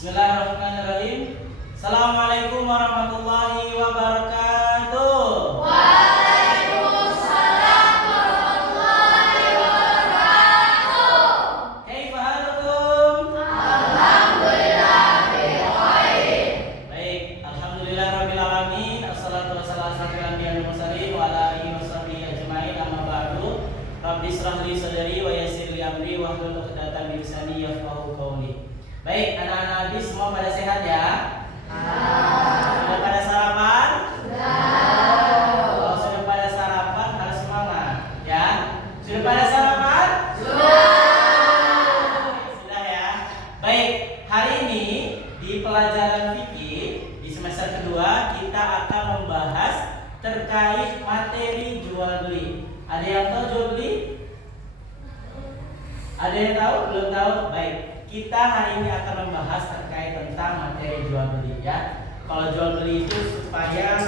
Bismillahirrahmanirrahim. Assalamualaikum warahmatullahi wabarakatuh. Waalaikumsalam warahmatullahi wabarakatuh. Kaifa halukum? Alhamdulillah bikhair. Baik, alhamdulillah rabbil alamin. Assalatu wassalamu ala anbiya'il mursalin wa ala alihi washabihi ajmain. Amma ba'du. Rabbi shrah li sadri wa yassir li amri wahlul 'uqdatam min lisani yafqahu qawli. Baik, anak-anak Abi semua pada sehat ya? Sudah pada sarapan? Kalau sudah pada sarapan harus semangat, ya. Sudah pada sarapan? Sudah ya. Baik, hari ini di pelajaran fikih di semester kedua kita akan membahas terkait materi jual beli. Ada yang tahu jual beli? Ada yang tahu? Belum tahu? Baik. Kita hari ini akan membahas terkait tentang materi jual beli ya. Kalau jual beli itu supaya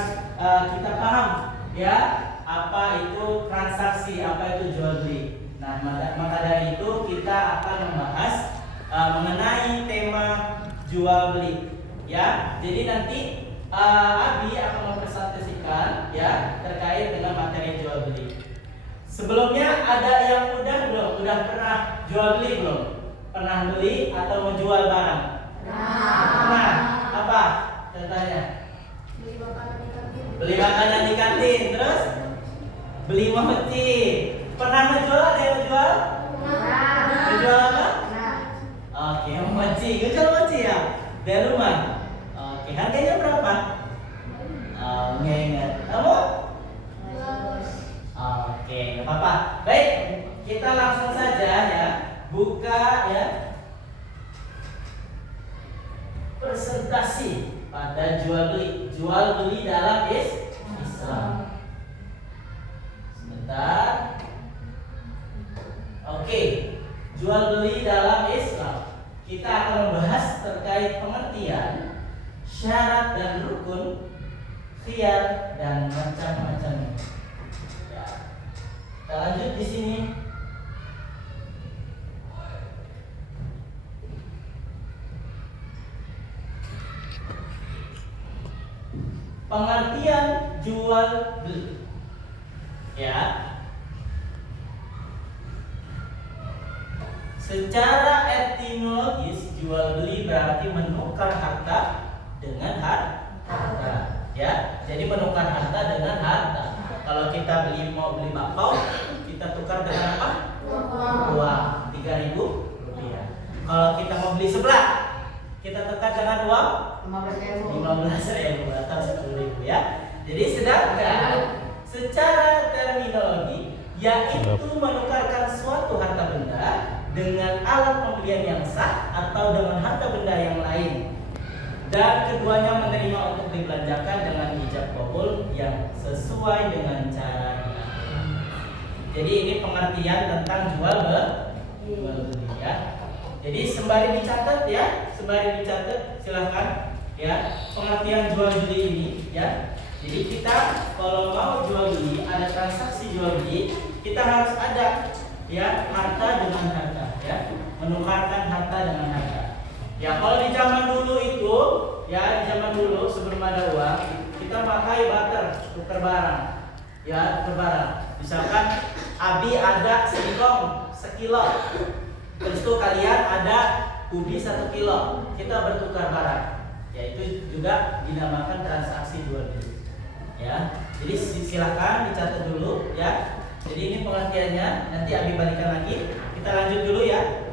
kita paham ya apa itu transaksi, apa itu jual beli. Nah, maka dari itu kita akan membahas mengenai tema jual beli ya. Jadi nanti Abi akan mempresentasikan ya terkait dengan materi jual beli. Sebelumnya ada yang udah belum? Udah pernah jual beli belum? Pernah beli atau menjual barang? Pernah. Apa contohnya? Beli makanan di kantin. Terus beli mochi. Pernah menjual? Ada yang menjual? Menjual apa? Oke, mochi. Menjual mochi ya? Dari rumah. Oke, harganya berapa? Nggak ingat. Kamu? Oke, nggak apa-apa. Baik, kita langsung saja ya. Buka ya presentasi pada jual beli dalam Islam. Sebentar. Oke, jual beli dalam Islam. Kita akan membahas terkait pengertian, syarat dan rukun, khiyar dan macam-macam. Ya. Kita lanjut di sini. Pengertian jual beli ya. Secara etimologis jual beli berarti menukar harta dengan harta ya. Jadi menukar harta dengan harta. Kalau kita mau beli bakpao, kita tukar dengan apa? Uang 3.000 rupiah. Kalau kita mau beli seblak, kita tukar dengan uang 15.000 atau 10.000 ya. Jadi sedangkan secara terminologi yaitu menukarkan suatu harta benda dengan alat pembelian yang sah atau dengan harta benda yang lain, dan keduanya menerima untuk dibelanjakan dengan ijab qabul yang sesuai dengan cara diatur. Jadi ini pengertian tentang jual beli ya. Jadi sembari dicatat ya, silahkan ya pengertian jual beli ini ya. Jadi kita kalau mau jual beli, ada transaksi jual beli, kita harus ada ya harta dengan harta ya, menukarkan harta dengan harta. Ya kalau di zaman dulu itu ya, di zaman dulu sebelum ada uang, kita pakai barter, tukar barang ya, tukar barang. Misalkan Abi ada singkong sekilo, terus itu kalian ada ubi 1 kilo, kita bertukar barang. Ya itu juga dinamakan transaksi jual beli. Ya, jadi silakan dicatat dulu ya. Jadi ini pengertiannya, nanti Abi balikan lagi. Kita lanjut dulu ya.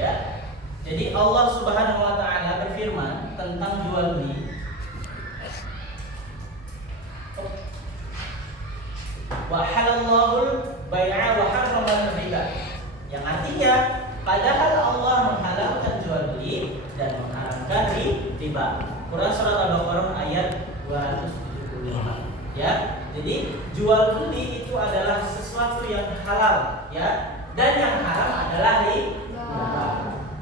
Ya. Jadi Allah Subhanahu wa taala berfirman tentang jual beli. Wa halallahu bai'a wa harrama riba. Yang artinya padahal Allah menghalalkan jual beli dan mengharamkan riba. Quran surat Al-Baqarah ayat 275. Ya. Jadi jual beli itu adalah sesuatu yang halal ya, dan yang haram adalah riba.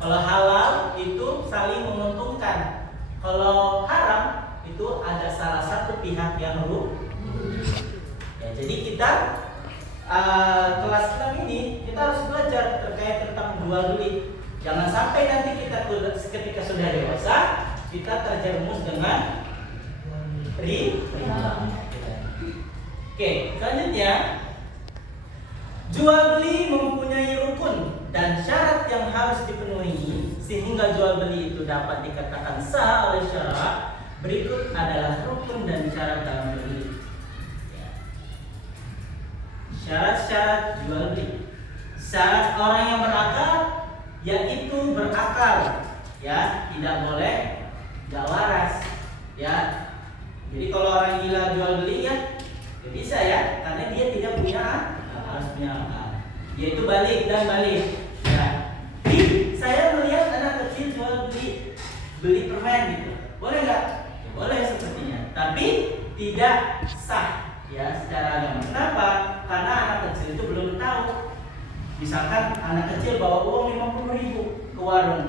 Kalau halal itu saling menguntungkan. Kalau haram itu ada salah satu pihak pihak yang rugi. Ya, jadi kita kelas 6 ini kita harus belajar terkait tentang jual beli. Jangan sampai nanti kita ketika sudah dewasa kita terjerumus dengan riba. Oke, selanjutnya jual beli mempunyai rukun dan syarat yang harus dipenuhi sehingga jual beli itu dapat dikatakan sah oleh syara. Berikut adalah rukun dan syarat dalam beli. Syarat-syarat jual beli. Syarat orang yang berakal yaitu berakal, ya, tidak boleh tidak waras, ya. Jadi kalau orang gila jual beli ya, bisa ya, karena dia tidak punya harus punya akal. Dia itu balik dan balik. Ya. Saya melihat anak kecil jual beli permen gitu, boleh nggak? Ya, boleh sepertinya, tapi tidak sah, ya, secara agama. Kenapa? Karena anak kecil itu belum tahu. Misalkan anak kecil bawa uang 50.000 ke warung,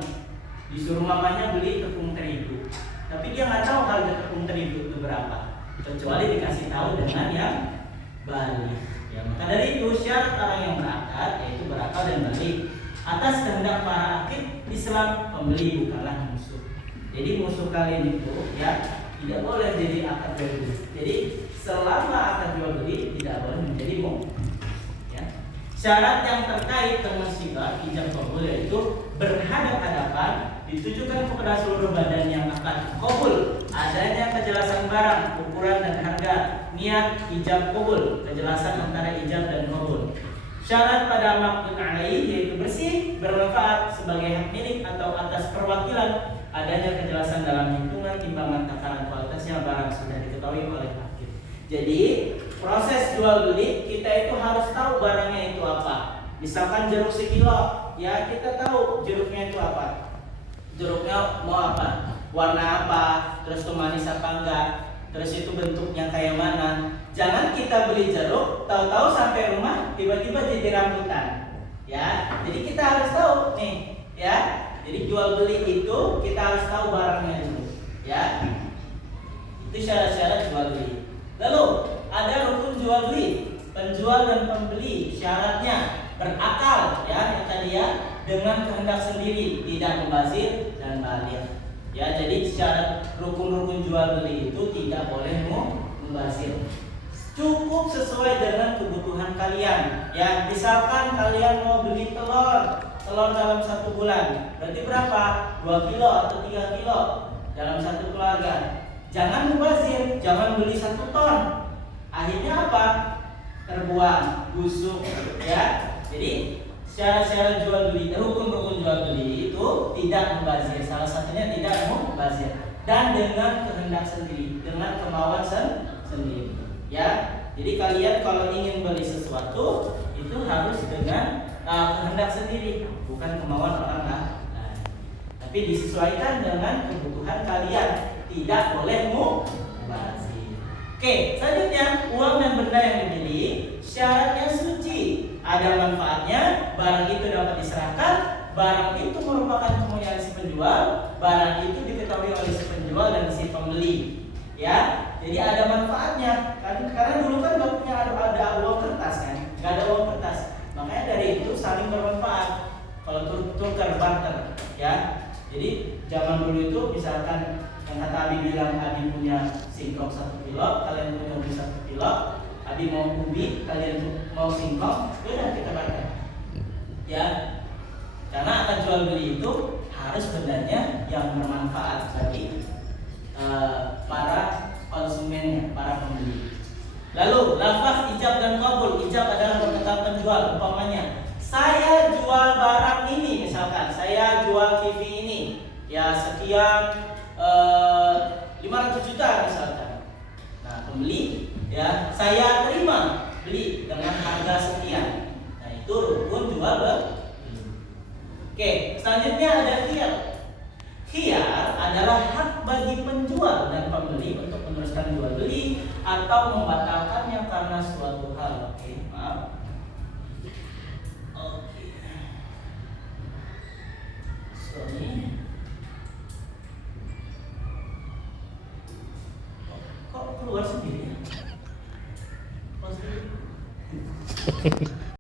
disuruh mamanya beli tepung terigu, tapi dia nggak tahu harga tepung terigu itu berapa, kecuali dikasih tahu dengan yang balik. Ya, maka dari itu syarat orang yang berakal yaitu berakal dan balik atas kehendak para hakim Islam. Pembeli bukanlah musuh. Jadi musuh kalian itu ya tidak boleh jadi akad jual beli. Jadi selama akad jual beli tidak boleh menjadi musuh. Syarat yang terkait dengan sifat ijab qabul yaitu berhadap-hadapan, ditujukan kepada seluruh badan yang akan qabul, adanya kejelasan barang, ukuran dan harga, niat ijab qabul, kejelasan antara ijab dan qabul. Syarat pada maqdud alaihi yaitu bersih, bermanfaat sebagai hak milik atau atas perwakilan, adanya kejelasan dalam hitungan, timbangan, takaran kualitasnya barang sudah diketahui oleh hakim. Jadi proses jual beli kita itu harus tahu barangnya itu apa. Misalkan jeruk sekilo, ya kita tahu jeruknya itu apa. Jeruknya mau apa, warna apa, terus itu manis apa enggak, terus itu bentuknya kayak mana. Jangan kita beli jeruk, tahu-tahu sampai rumah tiba-tiba jadi rambutan. Ya, jadi kita harus tahu nih, ya. Jadi jual beli itu kita harus tahu barangnya dulu, ya. Itu syarat-syarat jual beli. Lalu ada rukun jual beli, penjual dan pembeli syaratnya berakal, ya, yang tadi ya, dengan kehendak sendiri, tidak membazir dan balik. Ya, jadi syarat rukun-rukun jual beli itu tidak boleh membazir. Cukup sesuai dengan kebutuhan kalian. Ya, misalkan kalian mau beli telur dalam 1 bulan, berarti berapa? 2 kilo atau 3 kilo dalam satu keluarga. Jangan mubazir, jangan beli 1 ton. Akhirnya apa? Terbuang, busuk, ya. Jadi syarat-syarat jual beli, rukun-rukun jual beli itu tidak mubazir. Salah satunya tidak mubazir dan dengan kehendak sendiri, dengan kemauan sendiri. Ya. Jadi kalian kalau ingin beli sesuatu itu harus dengan kehendak sendiri, bukan kemauan orang lain. Tapi disesuaikan dengan kebutuhan kalian. Tidak boleh mubazir. Oke, selanjutnya uang dan benda yang dibeli syaratnya suci, ada manfaatnya, barang itu dapat diserahkan, barang itu merupakan kemuliaan si penjual, barang itu diketahui oleh si penjual dan si pembeli. Ya, jadi ada manfaatnya. Karena dulu kan nggak punya ada uang kertas kan, nggak ada uang kertas. Makanya dari itu saling bermanfaat. Kalau tukar barter, ya. Jadi zaman dulu itu misalkan yang kata Abi bilang, Abi punya singkong 1 kilo, kalian punya ubi 1 kilo, Abi mau ubi, kalian mau singkong, udah kita barter. Ya, karena akan jual beli itu harus bendanya yang bermanfaat bagi para konsumennya, para pembeli. Lalu lafaz ijab dan qabul. Ijab adalah perkataan penjual. Umpamanya, saya jual barang ini, misalkan saya jual TV ini, ya sekian 500 juta misalkan. Nah, pembeli, ya saya terima beli dengan harga sekian. Nah, itu rukun jual beli. Oke, selanjutnya ada khiyar. Khiyar adalah hak bagi penjual dan pembeli untuk meneruskan jual beli atau membatalkannya karena suatu hal. Oke, maaf. Oke. Sorry. Kok keluar sendiri. Pasti.